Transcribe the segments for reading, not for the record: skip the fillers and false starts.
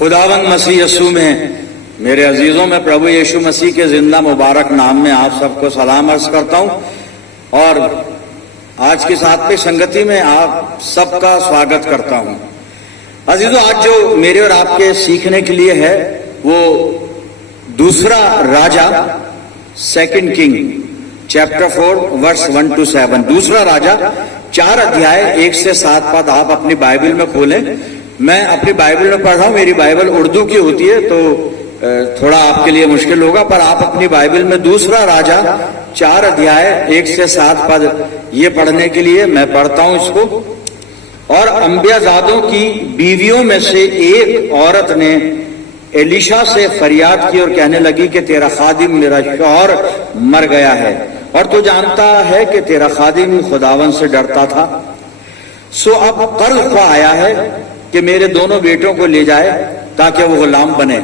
खुदावंद मसीह यीशु में मेरे अजीजों में प्रभु यीशु मसीह के जिंदा मुबारक नाम में आप सबको सलाम अर्ज करता हूं और आज की सातवीं संगति में आप सबका स्वागत करता हूं। अजीजों, आज जो मेरे और आपके सीखने के लिए है वो दूसरा राजा second king chapter 4 verse 1 to 7। दूसरा राजा 4 अध्याय 1 से 7 पद आप अपनी बाइबल में खोलें। मैं अपनी बाइबल में पढ़ रहा हूं, मेरी बाइबल उर्दू की होती है तो थोड़ा आपके लिए मुश्किल होगा, पर आप अपनी बाइबल में दूसरा राजा 4 अध्याय 1 से 7 पद ये पढ़ने के लिए मैं पढ़ता हूं इसको। और अंबियाजादों की बीवियों में से एक औरत ने एलिशा से फरियाद की और कहने लगी कि तेरा खादिम मेरा शौहर मर गया है और तू जानता है कि तेरा खादिम खुदावन से डरता था। सो अब कर्ज आया है कि मेरे दोनों बेटों को ले जाए ताकि वो गुलाम बने।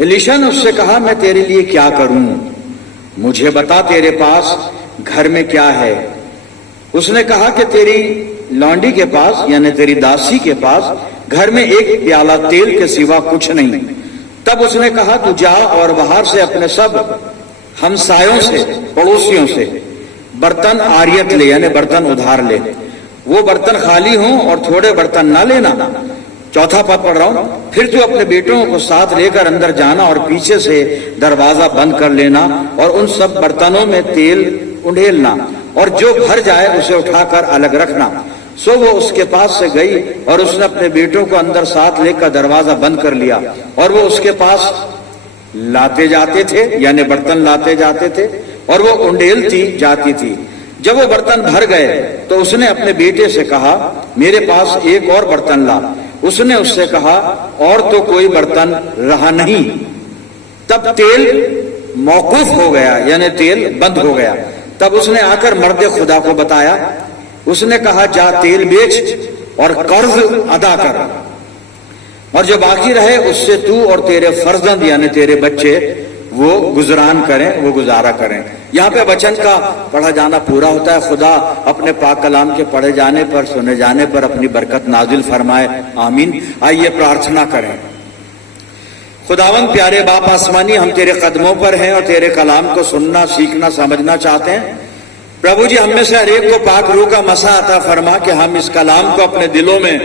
एलिशा ने उससे कहा, मैं तेरे लिए क्या करूं, मुझे बता तेरे पास घर में क्या है। उसने कहा कि तेरी लौंडी के पास यानी तेरी दासी के पास घर में एक प्याला तेल के सिवा कुछ नहीं। तब उसने कहा, तू जा और बाहर से अपने सब हमसायों से पड़ोसियों से बर्तन आरियत ले यानी बर्तन उधार ले, वो बर्तन खाली हों और थोड़े बर्तन ना लेना। चौथा पद पढ़ रहा हूं, फिर तू अपने बेटों को साथ लेकर अंदर जाना और पीछे से दरवाजा बंद कर लेना और उन सब बर्तनों में तेल उंडेलना और जो भर जाए उसे उठाकर अलग रखना। सो वो उसके पास से गई और उसने अपने बेटों को अंदर साथ लेकर दरवाजा बंद कर लिया और वो उसके पास लाते जाते थे यानी बर्तन लाते जाते थे और वो उंडेलती जाती थी। जब वो बर्तन भर गए तो उसने अपने बेटे से कहा, मेरे पास एक और बर्तन ला। उसने उससे कहा, और तो कोई बर्तन रहा नहीं। तब तेल मौकूफ हो गया यानी तेल बंद हो गया। तब उसने आकर मर्द खुदा को बताया। उसने कहा, जा तेल बेच और कर्ज अदा कर और जो बाकी रहे उससे तू और तेरे फर्जंद यानी तेरे बच्चे वो गुजरान करें, वो गुजारा करें। यहाँ पे वचन का पढ़ा जाना पूरा होता है। खुदा अपने पाक कलाम के पढ़े जाने पर सुने जाने पर अपनी बरकत नाजिल फरमाए, आमीन। आइए प्रार्थना करें। खुदावंद प्यारे बाप आसमानी, हम तेरे कदमों पर हैं और तेरे कलाम को सुनना सीखना समझना चाहते हैं। प्रभु जी, हम में से हर एक को पाक रूह का मसा अता फरमा कि हम इस कलाम को अपने दिलों में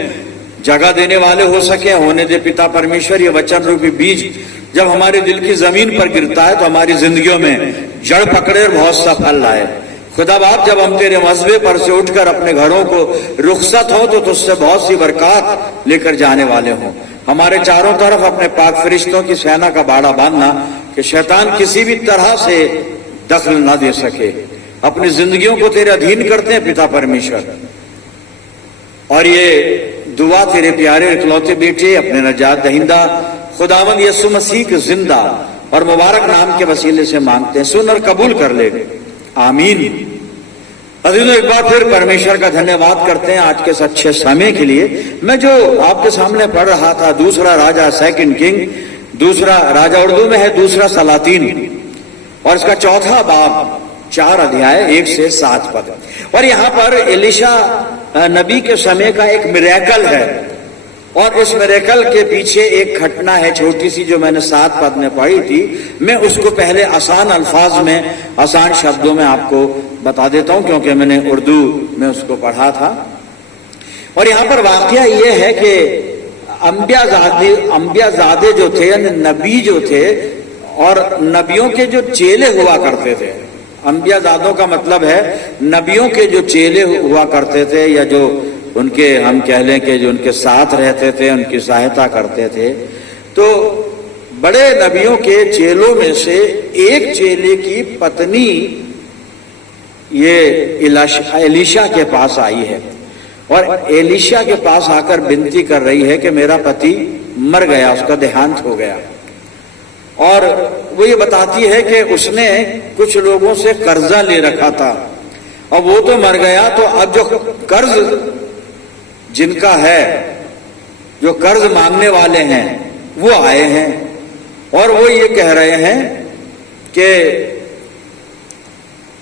जगह देने वाले हो सके। होने दे पिता परमेश्वर, ये वचन रूपी बीज जब हमारे दिल की जमीन पर गिरता है तो हमारी जिंदगियों में जड़ पकड़े और बहुत सा फल लाए। खुदा बाप, जब हम तेरे मजबे पर से उठकर अपने घरों को रुखसत हो तो तुझसे बहुत सी बरकत लेकर जाने वाले हों। हमारे चारों तरफ अपने पाक फरिश्तों की सेना का बाड़ा बांधना कि शैतान किसी भी तरह से दखल न दे सके। अपनी जिंदगियों को तेरे अधीन करते हैं पिता परमेश्वर, और ये दुआ तेरे प्यारे इकलौते बेटे अपने नजात दहिंदा खुदावंद यीशु मसीह के जिंदा और मुबारक नाम के वसीले से मांगते हैं। सुन और कबूल कर ले, आमीन। अजीजों, एक बार फिर परमेश्वर का धन्यवाद करते हैं आज के इस अच्छे समय के लिए। मैं जो आपके सामने पढ़ रहा था दूसरा राजा सेकंड किंग, दूसरा राजा उर्दू में है दूसरा सलातीन और इसका चौथा बाब 4 अध्याय 1 से 7 पद। और यहाँ पर एलिशा नबी के समय का एक मिरेकल है और इस मिरेकल के पीछे एक घटना है छोटी सी जो मैंने 7 पद में पढ़ी थी। मैं उसको पहले आसान अल्फाज में आसान शब्दों में आपको बता देता हूं क्योंकि मैंने उर्दू में उसको पढ़ा था। और यहाँ पर वाकया ये है कि अंबियाजादे जो थे नबी जो थे और नबियों के जो चेले हुआ करते थे। अंबियाजादों का मतलब है नबियों के जो चेले हुआ करते थे या जो उनके हम कह लें कि जो उनके साथ रहते थे, उनकी सहायता करते थे। तो बड़े नबियों के चेलों में से एक चेले की पत्नी ये एलिशा के पास आई है और एलिशा के पास आकर विनती कर रही है कि मेरा पति मर गया, उसका देहांत हो गया। और वो ये बताती है कि उसने कुछ लोगों से कर्जा ले रखा था और वो तो मर गया, तो अब जो कर्ज जिनका है, जो कर्ज मांगने वाले हैं वो आए हैं और वो ये कह रहे हैं कि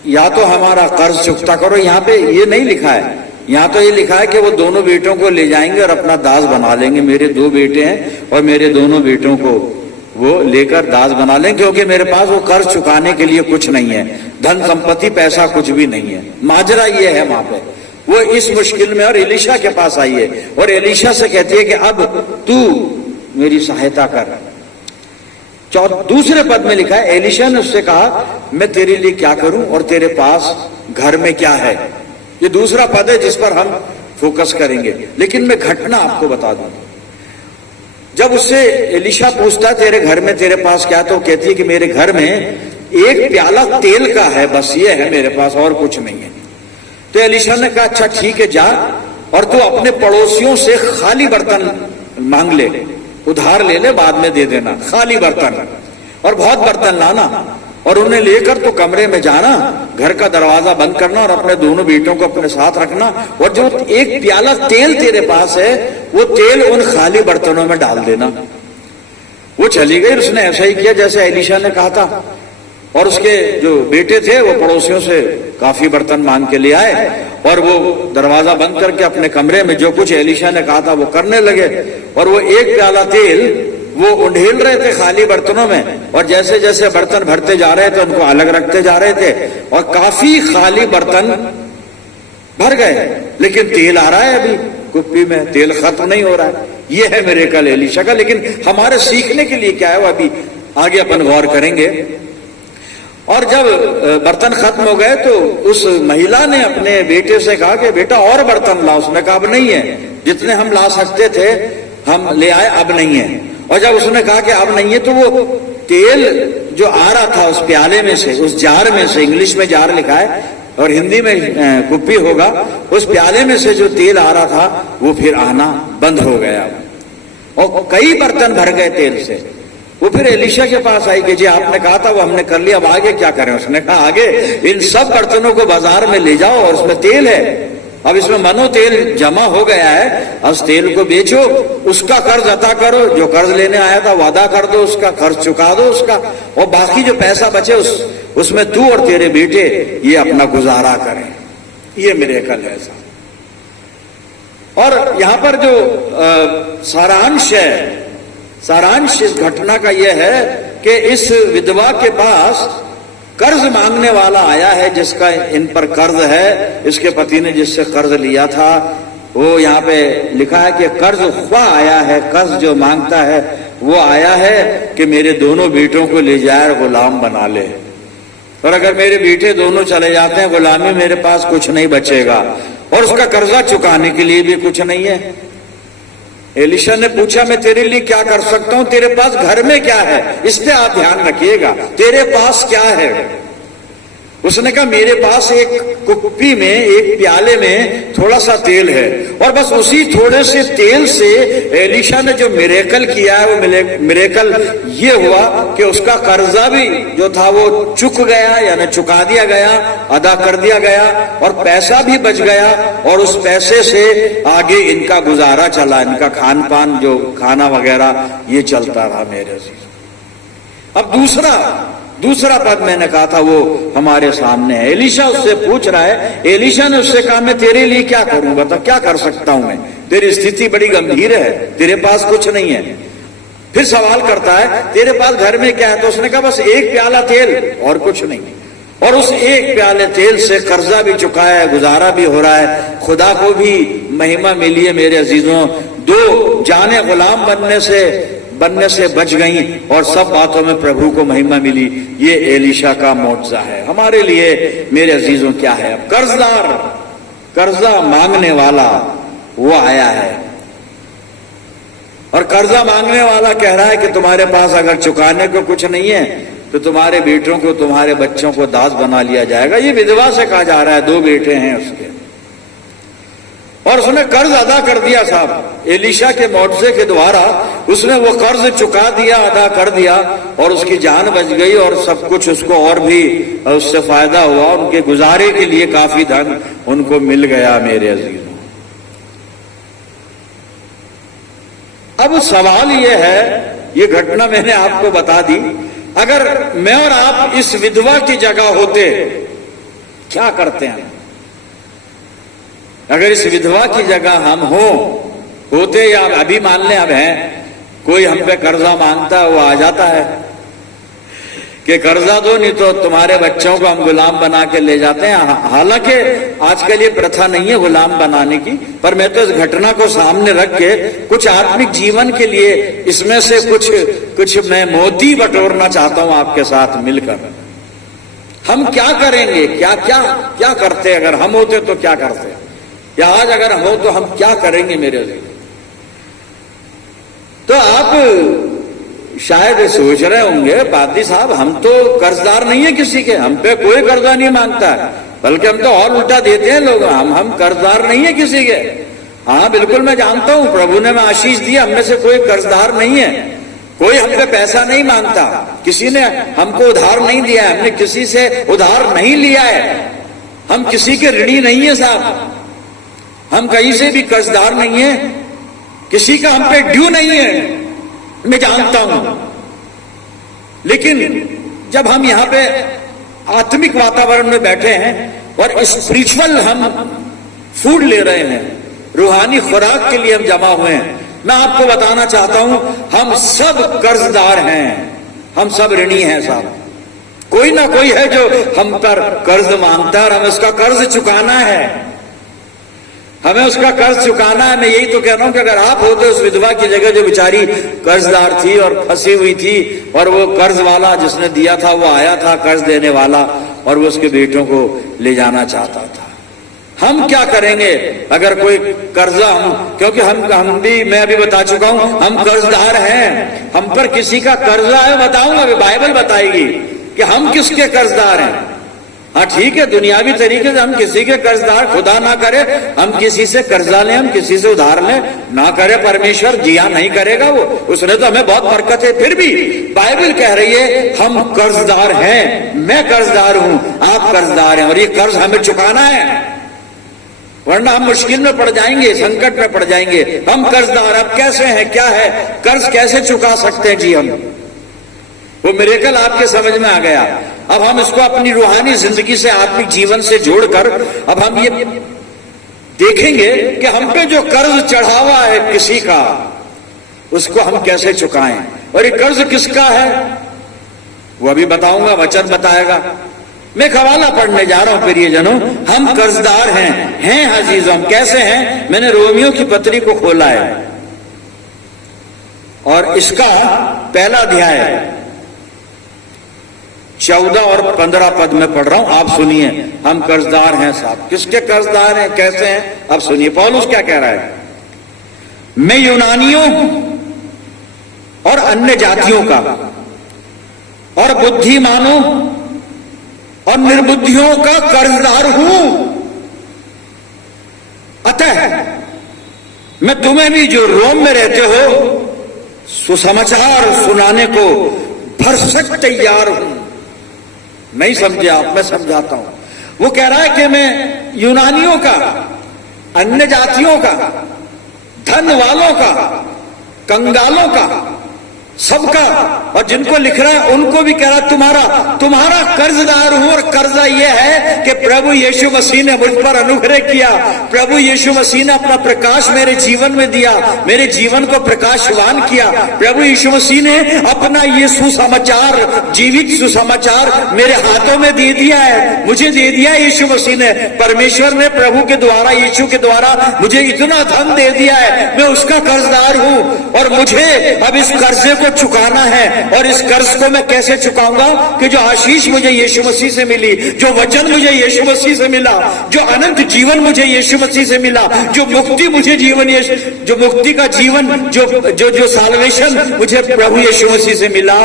या तो हमारा कर्ज चुकता करो। यहाँ पे ये नहीं लिखा है यहाँ तो ये लिखा है कि वो दोनों बेटों को ले जाएंगे और अपना दास बना लेंगे। मेरे 2 बेटे हैं और मेरे दोनों बेटों को वो लेकर दास बना लेंगे, क्योंकि मेरे पास वो कर्ज चुकाने के लिए कुछ नहीं है, धन संपत्ति पैसा कुछ भी नहीं है। माजरा ये है वहां पे, वो इस मुश्किल में और एलीशा के पास आई है और एलीशा से कहती है कि अब तू मेरी सहायता कर। दूसरे पद में लिखा है, एलीशा ने उससे कहा मैं तेरे लिए क्या करूं और तेरे पास घर में क्या है। ये दूसरा पद है जिस पर हम फोकस करेंगे, लेकिन मैं घटना आपको बता दूं। जब उससे एलीशा पूछता तेरे घर में तेरे पास क्या, तो कहती है कि मेरे घर में एक प्याला तेल का है, बस ये है मेरे पास और कुछ नहीं है। तो एलीशा ने कहा अच्छा ठीक है, जा और तू अपने पड़ोसियों से खाली बर्तन मांग ले, उधार ले ले, बाद में दे देना, खाली बर्तन, और बहुत बर्तन लाना और उन्हें लेकर तो कमरे में जाना, घर का दरवाजा बंद करना और अपने दोनों बेटों को अपने साथ रखना, और जो एक प्याला तेल तेरे पास है वो तेल उन खाली बर्तनों में डाल देना। वो चली गई, उसने ऐसा ही किया जैसे एलीशा ने कहा था, और उसके जो बेटे थे वो पड़ोसियों से काफी बर्तन मांग के ले आए और वो दरवाजा बंद करके अपने कमरे में जो कुछ एलीशा ने कहा था वो करने लगे। और वो एक प्याला तेल वो उंडेल रहे थे खाली बर्तनों में, और जैसे जैसे बर्तन भरते जा रहे थे उनको अलग रखते जा रहे थे, और काफी खाली बर्तन भर गए, लेकिन तेल आ रहा है, अभी कुप्पी में तेल खत्म नहीं हो रहा है। ये है मिरेकल एलीशा का। लेकिन हमारे सीखने के लिए क्या है वो अभी आगे अपन गौर करेंगे। और जब बर्तन खत्म हो गए तो उस महिला ने अपने बेटे से कहा कि बेटा और बर्तन लाओ। उसने कहा अब नहीं है, जितने हम ला सकते थे हम ले आए, अब नहीं है। और जब उसने कहा कि अब नहीं है, तो वो तेल जो आ रहा था उस प्याले में से, उस जार में से, इंग्लिश में जार लिखा है और हिंदी में कुप्पी होगा, उस प्याले में से जो तेल आ रहा था वो फिर आना बंद हो गया और कई बर्तन भर गए तेल से। वो फिर एलीशा के पास आई कि जी आपने कहा था वो हमने कर लिया, अब आगे क्या करें। उसने कहा आगे इन सब बर्तनों को बाजार में ले जाओ और उसमें तेल है, अब इसमें मनो तेल जमा हो गया है, उस तेल को बेचो, उसका कर्ज अदा करो, जो कर्ज लेने आया था वो अदा कर दो, उसका कर्ज चुका दो उसका, और बाकी जो पैसा बचे उसमें तू और तेरे बेटे ये अपना गुजारा करें। ये मिरेकल है ऐसा। और यहां पर जो सारांश है, सारांश इस घटना का यह है कि इस विधवा के पास कर्ज मांगने वाला आया है जिसका इन पर कर्ज है, इसके पति ने जिससे कर्ज लिया था। वो यहाँ पे लिखा है कि कर्ज ख्वाह आया है, कर्ज जो मांगता है वो आया है कि मेरे दोनों बेटों को ले जाए और गुलाम बना ले, और अगर मेरे बेटे दोनों चले जाते हैं गुलामी, मेरे पास कुछ नहीं बचेगा और उसका कर्जा चुकाने के लिए भी कुछ नहीं है। एलीशा ने पूछा मैं तेरे लिए क्या कर सकता हूं, तेरे पास घर में क्या है, इस पे आप ध्यान रखिएगा, तेरे पास क्या है। उसने कहा मेरे पास एक कुप्पी में, एक प्याले में थोड़ा सा तेल है, और बस उसी थोड़े से तेल से एलीशा ने जो मिरेकल किया है वो मिरेकल ये हुआ कि उसका कर्जा भी जो था वो चुक गया, यानी चुका दिया गया, अदा कर दिया गया, और पैसा भी बच गया, और उस पैसे से आगे इनका गुजारा चला, इनका खान पान जो खाना वगैरह ये चलता रहा मेरे से। अब दूसरा पद मैंने कहा था वो हमारे सामने है। एलीशा उससे पूछ रहा है, एलीशा ने उससे कहा मैं तेरे लिए क्या करूं, बता क्या कर सकता हूं मैं, तेरी स्थिति बड़ी गंभीर है, तेरे पास कुछ नहीं है। फिर सवाल करता है तेरे पास घर में क्या है, तो उसने कहा बस एक प्याला तेल और कुछ नहीं, और उस एक प्याले तेल से कर्जा भी चुकाया है, गुजारा भी हो रहा है, खुदा को भी महिमा मिली है मेरे अजीजों। 2 जाने गुलाम बनने से बच गई और सब बातों में प्रभु को महिमा मिली। ये एलीशा का मौजज़ा है हमारे लिए मेरे अजीजों। क्या है, अब कर्जा मांगने वाला वो आया है, और कर्जा मांगने वाला कह रहा है कि तुम्हारे पास अगर चुकाने को कुछ नहीं है तो तुम्हारे बेटों को, तुम्हारे बच्चों को दास बना लिया जाएगा। ये विधवा से कहा जा रहा है, 2 बेटे हैं उसके, और उसने कर्ज अदा कर दिया साहब, एलीशा के मौजज़े के द्वारा उसने वो कर्ज चुका दिया, अदा कर दिया, और उसकी जान बच गई और सब कुछ उसको और भी उससे फायदा हुआ, उनके गुजारे के लिए काफी धन उनको मिल गया मेरे अजीजों। अब सवाल ये है, ये घटना मैंने आपको बता दी, अगर मैं और आप इस विधवा की जगह होते क्या करते हैं? अगर इस विधवा की जगह हम होते या अभी मान लें अब हैं, कोई हम पे कर्जा मांगता है, वो आ जाता है कि कर्जा दो नहीं तो तुम्हारे बच्चों को हम गुलाम बना के ले जाते हैं। हालांकि आजकल ये प्रथा नहीं है गुलाम बनाने की, पर मैं तो इस घटना को सामने रख के कुछ आत्मिक जीवन के लिए इसमें से कुछ मैं मोती बटोरना चाहता हूं आपके साथ मिलकर। हम क्या करेंगे, क्या क्या क्या करते, अगर हम होते तो क्या करते, या आज अगर हो तो हम क्या करेंगे मेरे लिए। तो आप शायद सोच रहे होंगे पादी साहब हम तो कर्जदार नहीं है किसी के, हम पे कोई कर्जा नहीं मांगता है, बल्कि हम तो और उल्टा देते हैं लोग, हम कर्जदार नहीं है किसी के। हाँ बिल्कुल मैं जानता हूं, प्रभु ने मैं आशीष दिया, हम में से कोई कर्जदार नहीं है, कोई हम पे पैसा नहीं मांगता, किसी ने हमको उधार नहीं दिया है, हमने किसी से उधार नहीं लिया है, हम किसी के ऋणी नहीं है साहब, हम कहीं से भी कर्जदार नहीं है, किसी का हम पे ड्यू नहीं है, मैं जानता हूं। लेकिन जब हम यहां पे आत्मिक वातावरण में बैठे हैं और स्पिरिचुअल हम फूड ले रहे हैं, रूहानी खुराक के लिए हम जमा हुए हैं, मैं आपको बताना चाहता हूं हम सब कर्जदार हैं, हम सब ऋणी हैं साहब। कोई ना कोई है जो हम पर कर्ज मांगता है और हमें उसका कर्ज चुकाना है, हमें उसका कर्ज चुकाना है। मैं यही तो कह रहा हूं कि अगर आप होते उस विधवा की जगह जो बेचारी कर्जदार थी और फंसी हुई थी, और वो कर्ज वाला जिसने दिया था वो आया था कर्ज देने वाला, और वो उसके बेटों को ले जाना चाहता था, हम क्या करेंगे अगर कोई कर्जा क्योंकि हम भी, मैं अभी बता चुका हूं, हम कर्जदार हैं, हम पर किसी का कर्जा है, बताऊंगा बाइबल बताएगी कि हम किसके कर्जदार हैं। हाँ ठीक है, दुनियावी तरीके से हम किसी के कर्जदार, खुदा ना करे हम किसी से कर्जा लें, हम किसी से उधार लें, ना करे परमेश्वर, जिया नहीं करेगा वो, उसने तो हमें बहुत बरकत है। फिर भी बाइबल कह रही है हम कर्जदार हैं, मैं कर्जदार हूं, आप कर्जदार हैं, और ये कर्ज हमें चुकाना है, वरना हम मुश्किल में पड़ जाएंगे, संकट में पड़ जाएंगे। हम कर्जदार अब कैसे हैं, क्या है, कर्ज कैसे चुका सकते हैं जी हम, वो मिरेकल आपके समझ में आ गया। अब हम इसको अपनी रूहानी जिंदगी से, आत्मिक जीवन से जोड़कर अब हम ये देखेंगे कि हम पे जो कर्ज चढ़ा हुआ है किसी का, उसको हम कैसे चुकाएं, और ये कर्ज किसका है वो अभी बताऊंगा, वचन बताएगा। मैं हवाला पढ़ने जा रहा हूं फिर ये जनों, हम कर्जदार हैं अजीजों, हम कैसे हैं। मैंने रोमियो की पत्री को खोला है और इसका पहला अध्याय 14 और 15 पद में पढ़ रहा हूं, आप सुनिए। हम कर्जदार हैं साहब, किसके कर्जदार हैं, कैसे हैं, अब सुनिए पौलुस क्या कह रहा है। मैं यूनानियों और अन्य जातियों का और बुद्धिमानों और निर्बुद्धियों का कर्जदार हूं, अतः मैं तुम्हें भी जो रोम में रहते हो सुसमाचार सुनाने को भरसक तैयार हूं। नहीं समझे आप, मैं समझाता हूं। वो कह रहा है कि मैं यूनानियों का, अन्य जातियों का, धन वालों का, कंगालों का, सबका, और जिनको लिख रहा है उनको भी कह रहा तुम्हारा कर्जदार हूं। और कर्जा यह है कि प्रभु यीशु मसीह ने मुझ पर अनुग्रह किया, प्रभु यीशु मसीह ने अपना प्रकाश मेरे जीवन में दिया, मेरे जीवन को प्रकाशवान किया। प्रभु यीशु मसीह ने अपना ये सुसमाचार, जीवित सुसमाचार मेरे हाथों में दे दिया है, मुझे दे दिया यीशु मसीह ने। परमेश्वर ने प्रभु के द्वारा, यीशु के द्वारा मुझे इतना धन दे दिया है, मैं उसका कर्जदार हूं, और मुझे अब इस कर्जे को चुकाना है। और इस कर्ज को मैं कैसे चुकाऊंगा कि जो आशीष मुझे यीशु मसीह से मिली, जो वचन मुझे यीशु मसीह से मिला, जो अनंत जीवन मुझे यीशु मसीह से मिला, जो मुक्ति मुझे जीवन, जो मुक्ति का जीवन, जो साल्वेशन मुझे प्रभु यीशु मसीह से मिला,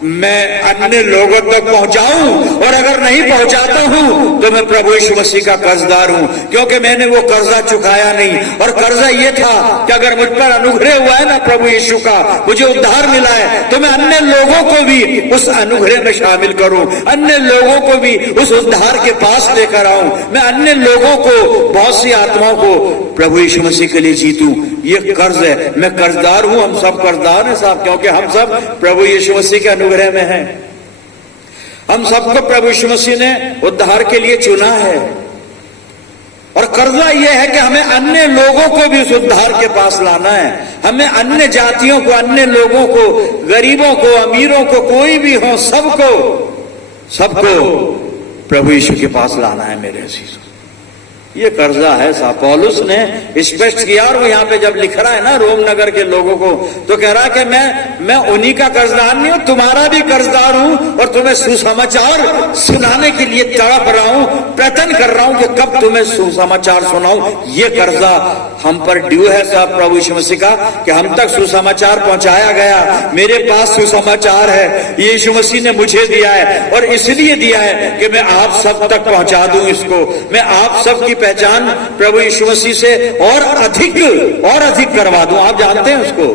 मैं अन्य लोगों तक पहुंचाऊं। और अगर नहीं पहुंचाता हूं तो मैं प्रभु यीशु मसीह का कर्जदार हूं, क्योंकि मैंने वो कर्जा चुकाया नहीं। और कर्जा ये था कि अगर मुझ पर अनुग्रह हुआ है ना प्रभु यीशु का, मुझे उद्धार मिला है, तो मैं अन्य लोगों को भी उस अनुग्रह में शामिल करूं, अन्य लोगों को भी उस उद्धार के पास लेकर आऊं, मैं अन्य लोगों को, बहुत सी आत्माओं को प्रभु यीशु मसीह के लिए जीतूं। ये कर्ज है, मैं कर्जदार हूं, हम सब कर्जदार हैं साहब, क्योंकि हम सब प्रभु यीशु मसीह के अनुग्रह में हैं। हम सबको प्रभु यीशु मसीह ने उद्धार के लिए चुना है, और कर्जा यह है कि हमें अन्य लोगों को भी उस उद्धार के पास लाना है। हमें अन्य जातियों को, अन्य लोगों को, गरीबों को, अमीरों को, कोई भी हो, सबको प्रभु यीशु के पास लाना है मेरे अजीजों। ये कर्जा है। साहब पौलुस ने स्पष्ट किया, और वो यहाँ पे जब लिख रहा है ना रोम नगर के लोगों को, तो कह रहा है कि मैं उन्हीं का कर्जदार नहीं हूं, तुम्हारा भी कर्जदार हूं, और तुम्हें सुसमाचार सुनाने के लिए तड़प रहा हूं, प्रयत्न कर रहा हूं कि कब तुम्हें सुसमाचार सुनाऊं। ये कर्जा हम पर ड्यू है साहब प्रभु यीशु मसीह का, कि हम तक सुसमाचार पहुंचाया गया। मेरे पास सुसमाचार है, यीशु मसीह ने मुझे दिया है, और इसलिए दिया है कि मैं आप सब तक पहुंचा दूं इसको। मैं आप सबकी पहचान प्रभु यीशु मसीह से और अधिक करवा दूं। आप जानते हैं उसको,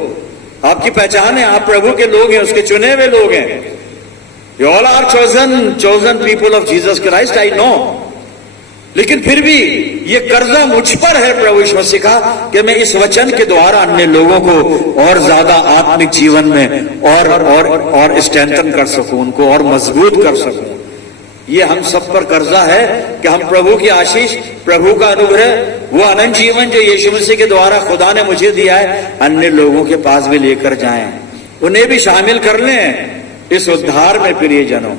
आपकी पहचान है, आप प्रभु के लोग हैं, उसके चुने हुए लोग हैं। You all are chosen people of Jesus Christ, I know. लेकिन फिर भी ये कर्जा मुझ पर है प्रभु यीशु मसीह का, कि मैं इस वचन के द्वारा अन्य लोगों को और ज्यादा आत्मिक जीवन में और स्ट्रेंथन कर सकूं, उनको और मजबूत कर सकूं। ये हम सब पर कर्जा है कि हम प्रभु की आशीष, प्रभु का अनुग्रह, वो अनंत जीवन जो यीशु मसीह के द्वारा खुदा ने मुझे दिया है, अन्य लोगों के पास भी लेकर जाएं, उन्हें भी शामिल कर लें इस उद्धार में। प्रियजनों,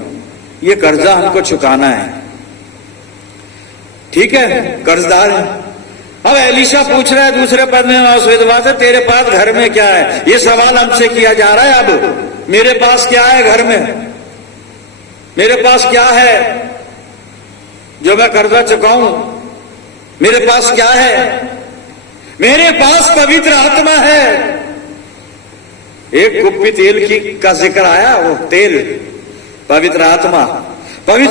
ये कर्जा हमको चुकाना है, ठीक है, कर्जदार है। अब एलीशा पूछ रहा है दूसरे पद में उस विधवा से, तेरे पास घर में क्या है? ये सवाल हमसे किया जा रहा है। अब मेरे पास क्या है घर में? मेरे पास क्या है जो मैं कर्जा चुकाऊं? मेरे पास क्या है? मेरे पास पवित्र आत्मा है। एक कुप्पी तेल का जिक्र आया, वो तेल पवित्र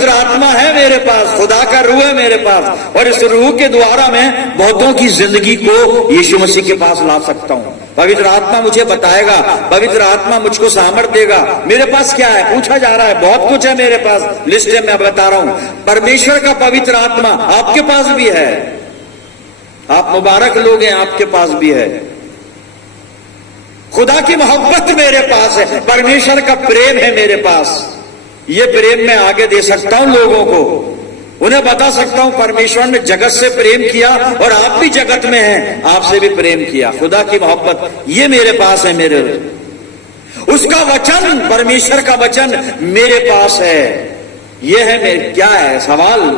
आत्मा है मेरे पास, खुदा का रूह है मेरे पास, और इस रूह के द्वारा मैं बहुतों की जिंदगी को यीशु मसीह के पास ला सकता हूं। पवित्र आत्मा मुझे बताएगा, पवित्र आत्मा मुझको सामर्थ देगा। मेरे पास क्या है? पूछा जा रहा है। बहुत कुछ है मेरे पास, लिस्ट है, मैं बता रहा हूं। परमेश्वर का पवित्र आत्मा आपके पास भी है, आप मुबारक लोग हैं, आपके पास भी है। खुदा की मोहब्बत मेरे पास है, परमेश्वर का प्रेम है मेरे पास। ये प्रेम मैं आगे दे सकता हूं लोगों को, उन्हें बता सकता हूं परमेश्वर ने जगत से प्रेम किया और आप भी जगत में हैं, आपसे भी प्रेम किया। खुदा की मोहब्बत ये मेरे पास है, मेरे उसका वचन, परमेश्वर का वचन मेरे पास है। ये है मेरे, क्या है सवाल?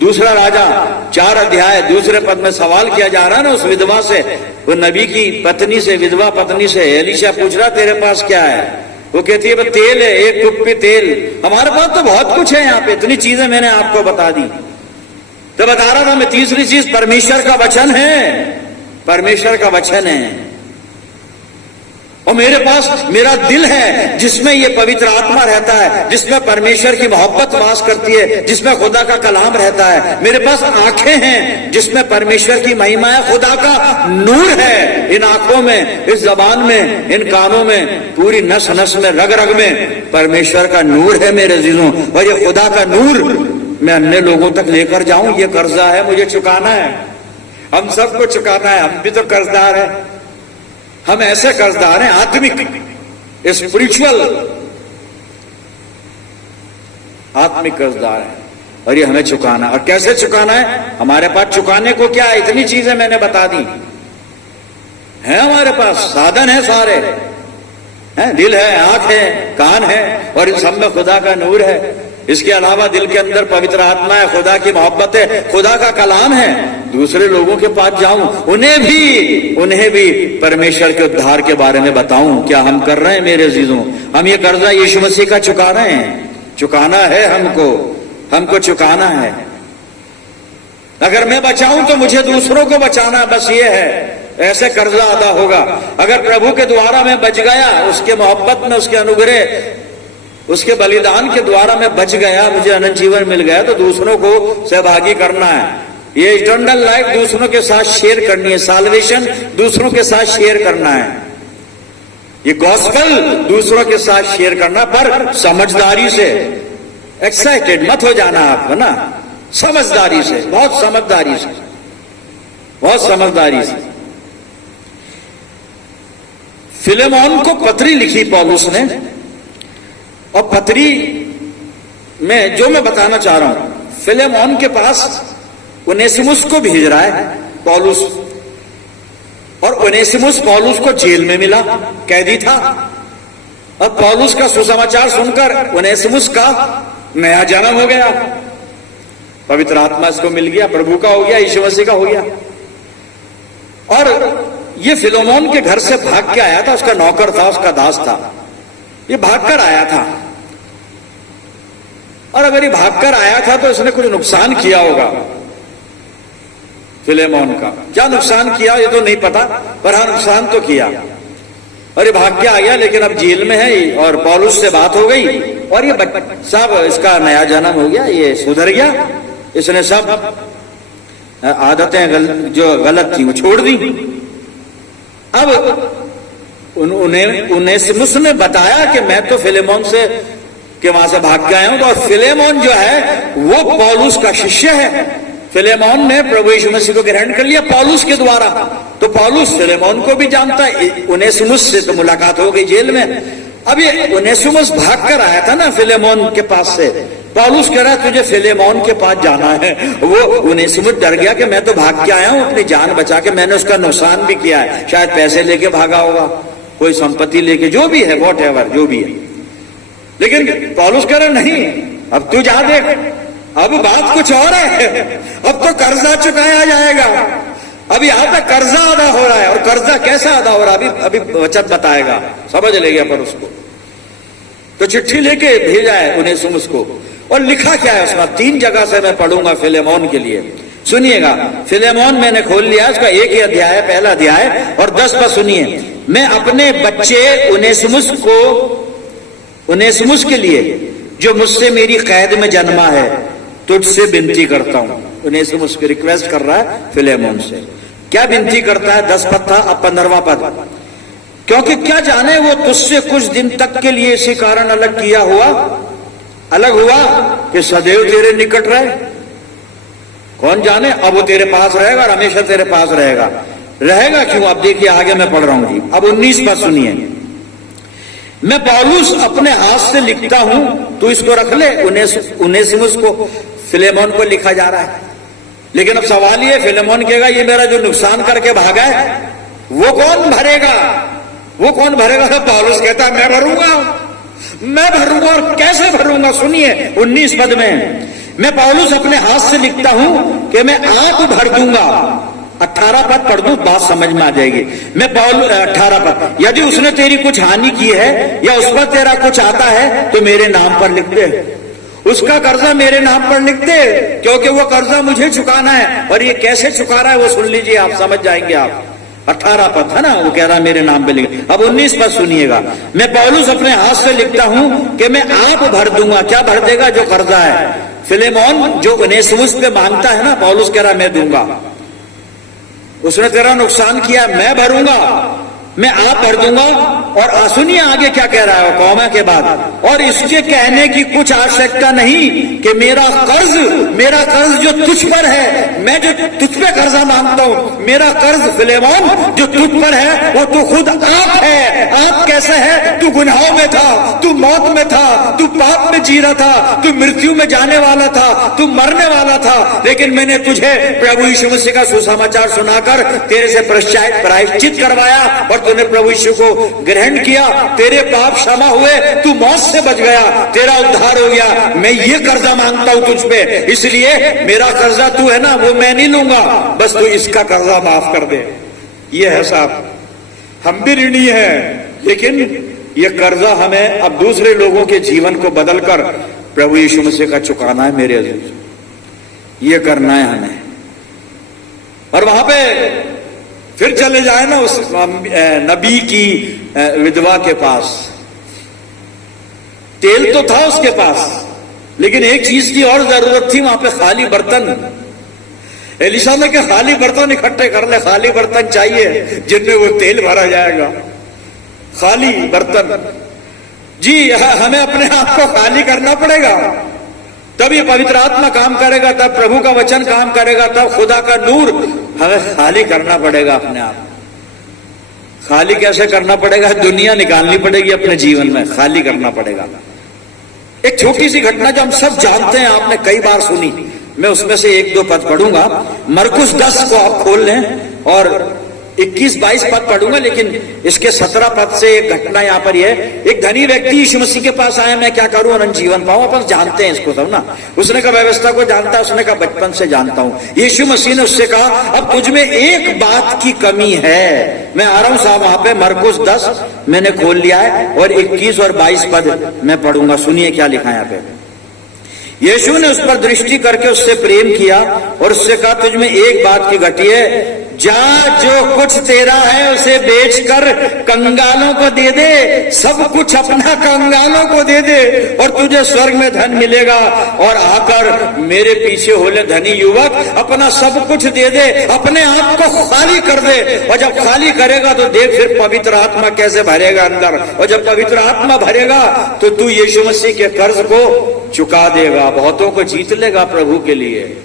दूसरा राजा 4 अध्याय 2 पद में सवाल किया जा रहा है ना उस विधवा से, वो नबी की पत्नी से, विधवा पत्नी से। एलीशा पूछ रहा तेरे पास क्या है? वो कहती है तेल है, एक कुप्पी तेल। हमारे पास तो बहुत कुछ है, यहाँ पे इतनी चीजें मैंने आपको बता दी। तो बता रहा था मैं, तीसरी चीज परमेश्वर का वचन है, परमेश्वर का वचन है। और मेरे पास मेरा दिल है जिसमें ये पवित्र आत्मा रहता है, जिसमें परमेश्वर की मोहब्बत वास करती है, जिसमें खुदा का कलाम रहता है। मेरे पास आंखें हैं जिसमें परमेश्वर की महिमा है, खुदा का नूर है इन आंखों में, इस जबान में, इन कानों में, पूरी नस नस में, रग रग में परमेश्वर का नूर है मेरे अजीजों। और ये खुदा का नूर मैं अन्य लोगों तक लेकर जाऊं, ये कर्जा है, मुझे चुकाना है। हम सबको चुकाना है, हम भी तो कर्जदार है। हम ऐसे कर्जदार हैं, आत्मिक, स्पिरिचुअल आत्मिक कर्जदार है, और ये हमें चुकाना। और कैसे चुकाना है? हमारे पास चुकाने को क्या है? इतनी चीजें मैंने बता दी है, हमारे पास साधन है सारे हैं, दिल है, आंख है, कान है, और इन सब में खुदा का नूर है। इसके अलावा दिल के अंदर पवित्र आत्मा है, खुदा की मोहब्बत है, खुदा का कलाम है। दूसरे लोगों के पास जाऊं, उन्हें भी परमेश्वर के उद्धार के बारे में बताऊं। क्या हम कर रहे हैं मेरे अजीजों? हम ये कर्जा यीशु मसीह का चुका रहे हैं, चुकाना है हमको चुकाना है। अगर मैं बचाऊं तो मुझे दूसरों को बचाना, बस ये है, ऐसे कर्जा अदा होगा। अगर प्रभु के द्वारा मैं बच गया, उसके मोहब्बत में, उसके अनुग्रह, उसके बलिदान के द्वारा मैं बच गया, मुझे अनंत जीवन मिल गया, तो दूसरों को सहभागी करना है। ये इटर्नल लाइफ दूसरों के साथ शेयर करनी है, साल्वेशन दूसरों के साथ शेयर करना है, ये गॉस्पेल दूसरों के साथ शेयर करना, पर समझदारी से। एक्साइटेड मत हो जाना आप, है ना, समझदारी से, बहुत समझदारी से, बहुत समझदारी से। फिलेमोन को पत्री लिखी पौलुस ने, और पत्री में जो मैं बताना चाह रहा हूं, फिलेमोन के पास उनेसिमुस को भेज रहा है पौलुस, और उनेसिमुस पौलुस को जेल में मिला, कैदी था। अब पौलुस का सुसमाचार सुनकर उनेसिमुस का नया जन्म हो गया, पवित्र आत्मा इसको मिल गया, प्रभु का हो गया, यीशु मसीह का हो गया। और ये फिलोमोन के घर से भाग के आया था, उसका नौकर था, उसका दास था, ये भागकर आया था। और अगर ये भागकर आया था तो इसने कुछ नुकसान किया होगा फिलेमोन का। क्या नुकसान किया ये तो नहीं पता, पर हाँ नुकसान तो किया। और ये भाग के आ गया, लेकिन अब जेल में है और पौलुस से बात हो गई और ये सब इसका नया जन्म हो गया, ये सुधर गया, इसने सब आदतें जो गलत थी वो छोड़ दी। अब उनेसिमुस ने बताया कि मैं तो फिलेमोन से कि वहां से भाग के आया हूं, तो फिलेमोन जो है वो पौलुस का शिष्य है। फिलेमोन ने प्रभु यीशु मसीह को ग्रहण कर लिया पौलुस के द्वारा, तो पौलुस फिलेमोन को भी जानता है। उनेसिमुस से तो मुलाकात हो गई जेल में। अब ये उनेसिमुस भाग कर आया था ना फिलेमोन के पास से, पौलुस कह रहा है तुझे फिलेमोन के पास जाना है। वो उनेसिमुस डर गया कि मैं तो भाग के आया हूं अपनी जान बचा के, मैंने उसका नुकसान भी किया है, शायद पैसे लेके भागा होगा, कोई संपत्ति लेके, जो भी है, वॉट एवर जो भी है। लेकिन पौलुस कह रहा नहीं, अब तू जा देख, अब बात कुछ और है, अब तो कर्जा चुकाया जाएगा। अब यहां तक कर्जा अदा हो रहा है, और कर्जा कैसा अदा हो रहा है अभी वचन बताएगा, समझ ले गया। पर उसको तो चिट्ठी लेके भेजा है उनेसिमुस को, और लिखा क्या है उसका, 3 जगह से मैं पढ़ूंगा फिलेमोन के लिए, सुनिएगा। फिलेमोन मैंने खोल लिया, उसका 1 ही अध्याय है, पहला अध्याय, और 10 पर सुनिए। मैं अपने बच्चे उनेसिमुस के लिए जो मुझसे मेरी कैद में जन्मा है तुझसे विनती करता हूं। उनेसिमुस की रिक्वेस्ट कर रहा है फिलेमोन से। क्या विनती करता है? 10 पद था, अब 15वां पद। क्योंकि क्या जाने वो तुझसे कुछ दिन तक के लिए इसी कारण अलग हुआ कि सदैव तेरे निकट रहे। कौन जाने, अब वो तेरे पास रहेगा और हमेशा तेरे पास रहेगा क्यों? अब देखिए आगे मैं पढ़ रहा हूं जी, अब 19 पद सुनिए। मैं पौलुस अपने हाथ से लिखता हूं, तू इसको रख ले। उनेसिमुस को फिलेमोन को लिखा जा रहा है। लेकिन अब सवाल ये, फिलेमोन कहेगा ये मेरा जो नुकसान करके भागा है वो कौन भरेगा? तो पौलुस कहता है मैं भरूंगा। और कैसे भरूंगा? सुनिए 19 पद में, मैं पौलुस अपने हाथ से लिखता हूं कि मैं आप भर दूंगा। 18 पद पढ़ दूं, बात समझ में आ जाएगी। मैं पौलुस 18 पद, यदि उसने तेरी कुछ हानि की है या उस पर तेरा कुछ आता है तो मेरे नाम पर लिख दे, उसका कर्जा मेरे नाम पर लिख दे, क्योंकि वो कर्जा मुझे चुकाना है। और ये कैसे चुका रहा है वो सुन लीजिए, आप समझ जाएंगे। आप 18 पद है ना, वो कह रहा है मेरे नाम पे लिख। अब 19 पद सुनिएगा। मैं पौलुस अपने हाथ से लिखता हूं कि मैं आप भर दूंगा। क्या भर देगा? जो कर्जा है। फिलेमोन जो उनेसिमुस पे मांगता है ना, पौलुस कह रहा मैं दूंगा। उसने तेरा नुकसान किया, मैं भरूंगा, मैं आप भर दूंगा। और सुनिए आगे क्या कह रहा है कौमा के बाद, और इसके कहने की कुछ आवश्यकता नहीं कि मेरा कर्ज जो तुझ पर है, मैं जो तुझ पे कर्जा मांगता हूं, मेरा कर्ज फिलेमोन जो तुझ पर है वो तू खुद आप है। आप कैसे है? तू गुनाहों में था, तू मौत में था, तू पाप में जी रहा था, तू मृत्यु में जाने वाला था, तू मरने वाला था। लेकिन मैंने तुझे प्रभु यीशु मसीह का सुसमाचार सुनाकर तेरे से प्रायश्चित करवाया और तूने प्रभु यीशु को ग्रहण किया, तेरे पाप क्षमा हुए, तू मौत से बच गया, तेरा उद्धार हो गया। मैं ये कर्जा मांगता हूं तुझ पे, इसलिए मेरा कर्जा तू है ना वो मैं नहीं लूंगा, बस तू इसका कर्जा माफ कर दे। ये है साहब, हम भी ऋणी हैं, लेकिन ये कर्जा हमें अब दूसरे लोगों के जीवन को बदलकर प्रभु यीशु मसीह का चुकाना है। मेरे अजीज, ये करना है हमें। और वहां पे फिर चले जाए ना उस नबी की विधवा के पास। तेल तो था उसके पास, लेकिन एक चीज की और जरूरत थी वहां पे, खाली बर्तन। एलिशा ने कहा खाली बर्तन इकट्ठे कर ले, खाली बर्तन चाहिए जिनमें वो तेल भरा जाएगा। खाली बर्तन जी, हमें अपने आप को खाली करना पड़ेगा, तब ये पवित्र आत्मा काम करेगा, तब प्रभु का वचन काम करेगा, तब खुदा का नूर। हमें खाली करना पड़ेगा अपने आप। खाली कैसे करना पड़ेगा? दुनिया निकालनी पड़ेगी अपने जीवन में, खाली करना पड़ेगा। एक छोटी सी घटना जो हम सब जानते हैं, आपने कई बार सुनी, मैं उसमें से 1-2 पद पढ़ूंगा। मरकुस 10 को आप खोल लें और 21-22 पद पढ़ूंगा, लेकिन इसके 17 पद से एक घटना यहां पर यह है। एक धनी व्यक्ति यीशु मसीह के पास आया, मैं क्या करूं अनंत जीवन पाऊं। अपन जानते हैं इसको सब ना। उसने कहा व्यवस्था को जानता है, उसने कहा बचपन से जानता हूं। यीशु मसीह ने उससे कहा अब तुझ में एक बात की कमी है। मैं आ रहा हूं साहब वहां पे, मरकुस 10 मैंने खोल लिया है और 21 और 22 पद मैं पढ़ूंगा। सुनिए क्या लिखा है यहाँ पे। यीशु ने उस पर दृष्टि करके उससे प्रेम किया और उससे कहा तुझ में एक बात की घटी है, जा जो कुछ तेरा है उसे बेचकर कंगालों को दे दे, सब कुछ अपना कंगालों को दे दे और तुझे स्वर्ग में धन मिलेगा। और आकर मेरे पीछे हो ले। धनी युवक अपना सब कुछ दे दे, अपने आप को खाली कर दे, और जब खाली करेगा तो देख फिर पवित्र आत्मा कैसे भरेगा अंदर। और जब पवित्र आत्मा भरेगा तो तू यीशु मसीह के कर्ज को चुका देगा, बहुतों को जीत लेगा प्रभु के लिए।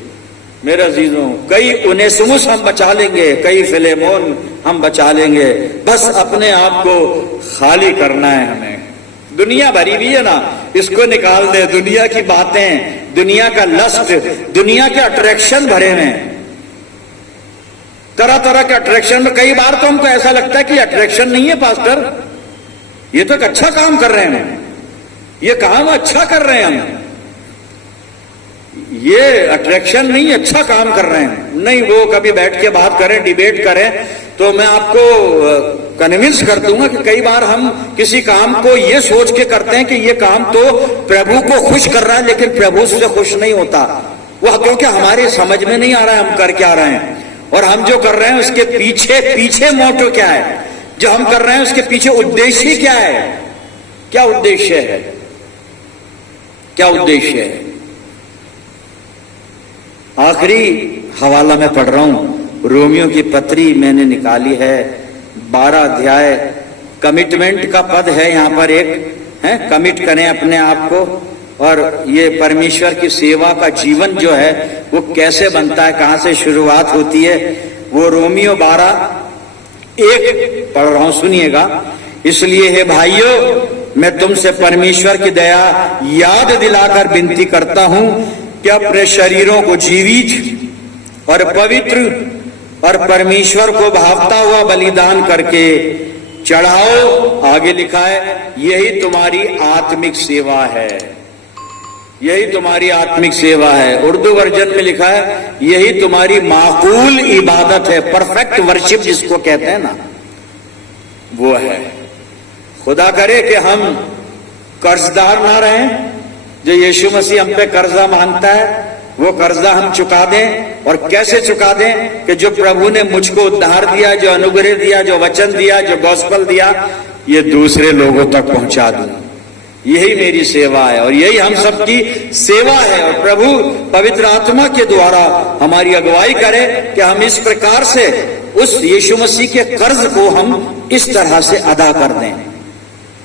मेरे अजीजों, कई उनेसिमुस हम बचा लेंगे, कई फिलेमोन हम बचा लेंगे, बस अपने आप को खाली करना है हमें। दुनिया भरी हुई है ना, इसको निकाल दे। दुनिया की बातें, दुनिया का लस्ट, दुनिया के अट्रैक्शन भरे हैं, तरह तरह के अट्रैक्शन में। कई बार तो हमको ऐसा लगता है कि अट्रैक्शन नहीं है पास्टर, ये तो एक अच्छा काम कर रहे हैं, ये काम अच्छा कर रहे हैं हम, ये अट्रैक्शन नहीं, अच्छा काम कर रहे हैं। नहीं, वो कभी बैठ के बात करें, डिबेट करें तो मैं आपको कन्विंस कर दूंगा कि कई बार हम किसी काम को ये सोच के करते हैं कि ये काम तो प्रभु को खुश कर रहा है, लेकिन प्रभु उससे खुश नहीं होता। वह क्योंकि हमारे समझ में नहीं आ रहा है हम कर क्या रहे हैं, और हम जो कर रहे हैं उसके पीछे मोटो क्या है, जो हम कर रहे हैं उसके पीछे उद्देश्य क्या है, क्या उद्देश्य है, क्या उद्देश्य है। आखिरी हवाला मैं पढ़ रहा हूं, रोमियो की पत्री मैंने निकाली है, 12 अध्याय। कमिटमेंट का पद है यहां पर, एक है कमिट करें अपने आप को, और ये परमेश्वर की सेवा का जीवन जो है वो कैसे बनता है, कहां से शुरुआत होती है, वो रोमियो 12:1 पढ़ रहा हूं, सुनिएगा। इसलिए हे भाइयों, मैं तुमसे परमेश्वर की दया याद दिलाकर विनती करता हूं कि अपने शरीरों को जीवित और पवित्र और परमेश्वर को भावता हुआ बलिदान करके चढ़ाओ। आगे लिखा है यही तुम्हारी आत्मिक सेवा है, यही तुम्हारी आत्मिक सेवा है। उर्दू वर्जन में लिखा है यही तुम्हारी माकूल इबादत है, परफेक्ट वर्शिप जिसको कहते हैं ना, वो है। खुदा करे कि हम कर्जदार ना रहें, जो यीशु मसीह हम पे कर्जा मांगता है वो कर्जा हम चुका दें। और कैसे चुका दें कि जो प्रभु ने मुझको उद्धार दिया, जो अनुग्रह दिया, जो वचन दिया, जो गॉस्पेल दिया, ये दूसरे लोगों तक पहुंचा दूं। यही मेरी सेवा है और यही हम सबकी सेवा है। और प्रभु पवित्र आत्मा के द्वारा हमारी अगुवाई करे कि हम इस प्रकार से उस यीशु मसीह के कर्ज को हम इस तरह से अदा कर दें,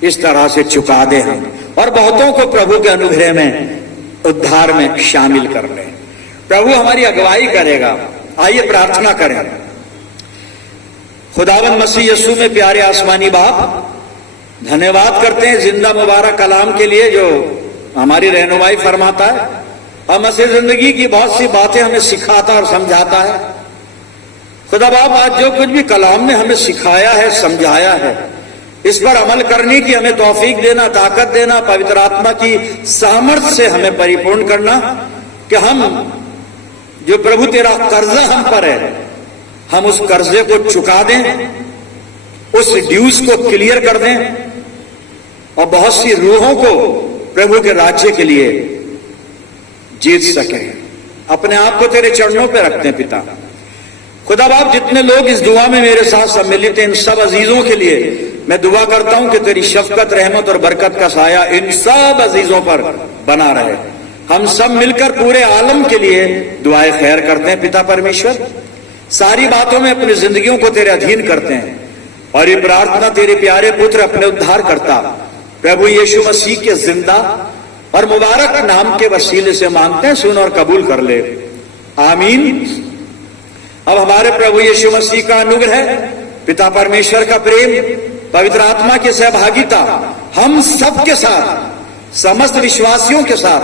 इस तरह से चुका दें हम, और बहुतों को प्रभु के अनुग्रह में, उद्धार में शामिल कर लें। प्रभु हमारी अगुवाई करेगा। आइए प्रार्थना करें। खुदावंद मसीह यीशु में प्यारे आसमानी बाप, धन्यवाद करते हैं जिंदा मुबारक कलाम के लिए जो हमारी रहनुमाई फरमाता है और मसीह जिंदगी की बहुत सी बातें हमें सिखाता और समझाता है। खुदा बाप, आज जो कुछ भी कलाम ने हमें सिखाया है, समझाया है, इस पर अमल करने की हमें तौफीक देना, ताकत देना, पवित्र आत्मा की सामर्थ्य से हमें परिपूर्ण करना कि हम जो प्रभु तेरा कर्जा हम पर है, हम उस कर्जे को चुका दें, उस ड्यूज को क्लियर कर दें और बहुत सी रूहों को प्रभु के राज्य के लिए जीत सकें। अपने आप को तेरे चरणों पे रखते हैं पिता। खुदा बाप, जितने लोग इस दुआ में मेरे साथ सम्मिलित हैं, इन सब अजीजों के लिए मैं दुआ करता हूं कि तेरी शफकत, रहमत और बरकत का साया इन सब अजीजों पर बना रहे। हम सब मिलकर पूरे आलम के लिए दुआएं खैर करते हैं पिता परमेश्वर। सारी बातों में अपनी जिंदगियों को तेरे अधीन करते हैं और ये प्रार्थना तेरे प्यारे पुत्र अपने उद्धार करता प्रभु यीशु मसीह के जिंदा और मुबारक नाम के वसीले से मांगते हैं, सुन और कबूल कर ले, आमीन। अब हमारे प्रभु यीशु मसीह का अनुग्रह, पिता परमेश्वर का प्रेम, पवित्र आत्मा की सहभागिता हम सब के साथ, समस्त विश्वासियों के साथ,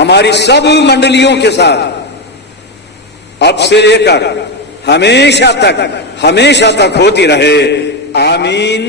हमारी सब मंडलियों के साथ अब से लेकर हमेशा तक होती रहे। आमीन।